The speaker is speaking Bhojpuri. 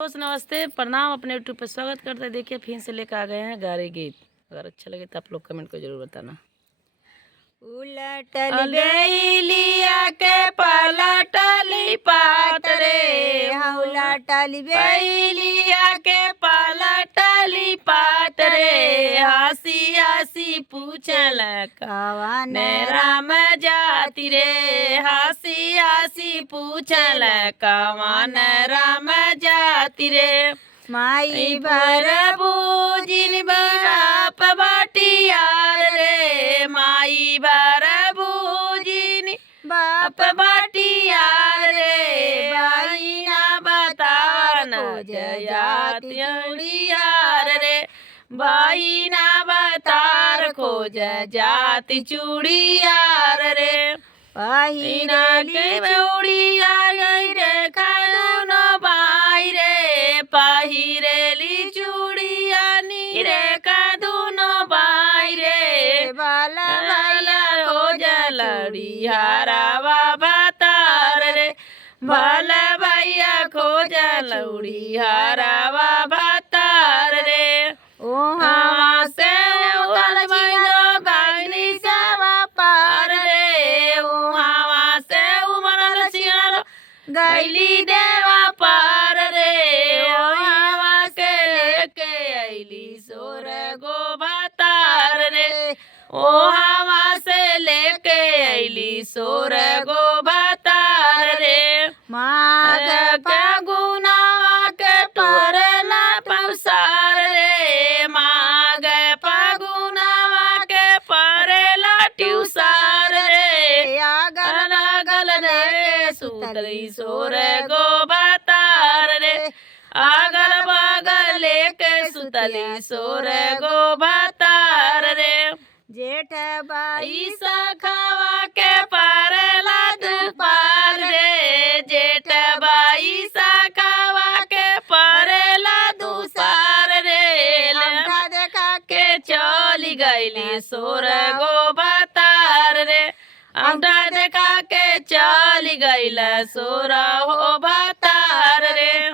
दोस्त नमस्ते प्रणाम। अपने यूट्यूब पर स्वागत करते हैं। देखिए फिर से लेकर आ गए हैं गारी गीत। अगर अच्छा लगे तो आप लोग कमेंट को जरूर बताना। उलटल बेलिया के पलटली पात रे, उलटल बेलिया के पलटली पात रे, हंसी हंसी पूछल कवन राम जाति रे, हंसी हंसी पूछल कवन राम जाति रे। माई बर बूजिन बाप बटियार रे, माई बर बूजिन बाप बटियार रे, बहिना बतावन जाति चूड़ियार रे, बहिना बतार खोज जाति चूड़ियार रे। पहिना के चूड़ियार रे खानो बाई रे, पहिरेली चूड़िया नीरे का दुनो बाई रे, बाला बाला हो जलड़ी हरावा बतार रे, भला भैया खोज लौड़ी हरावा बतार रे। ओहाँ से उगल जिनो गायनी सावा पार रे, वहाँ से उमरल सिंहर गैली देवा पार रे, वहाँ के लेके अइली सोर गो बतार रे, वहाँ से लेके अइली सोर गो बतार रे। माघ के गुनावा के टोरला पौसार रे, माघ फागुनावा के परेला ट्यूसार रे, आगल गल रे सुतली सोर गो बतार रे, आगल बगल लेके सुतली सोर गो बतार रे। जेठ बाई सखवा के परेला दुपार रे, जेठ बाई सखवा के परेला दुसार रे, अंगूठा देखा के चली गईली सोर गो बतार रे, अंगूठा देखा के चली गईल सोर हो बतार रे।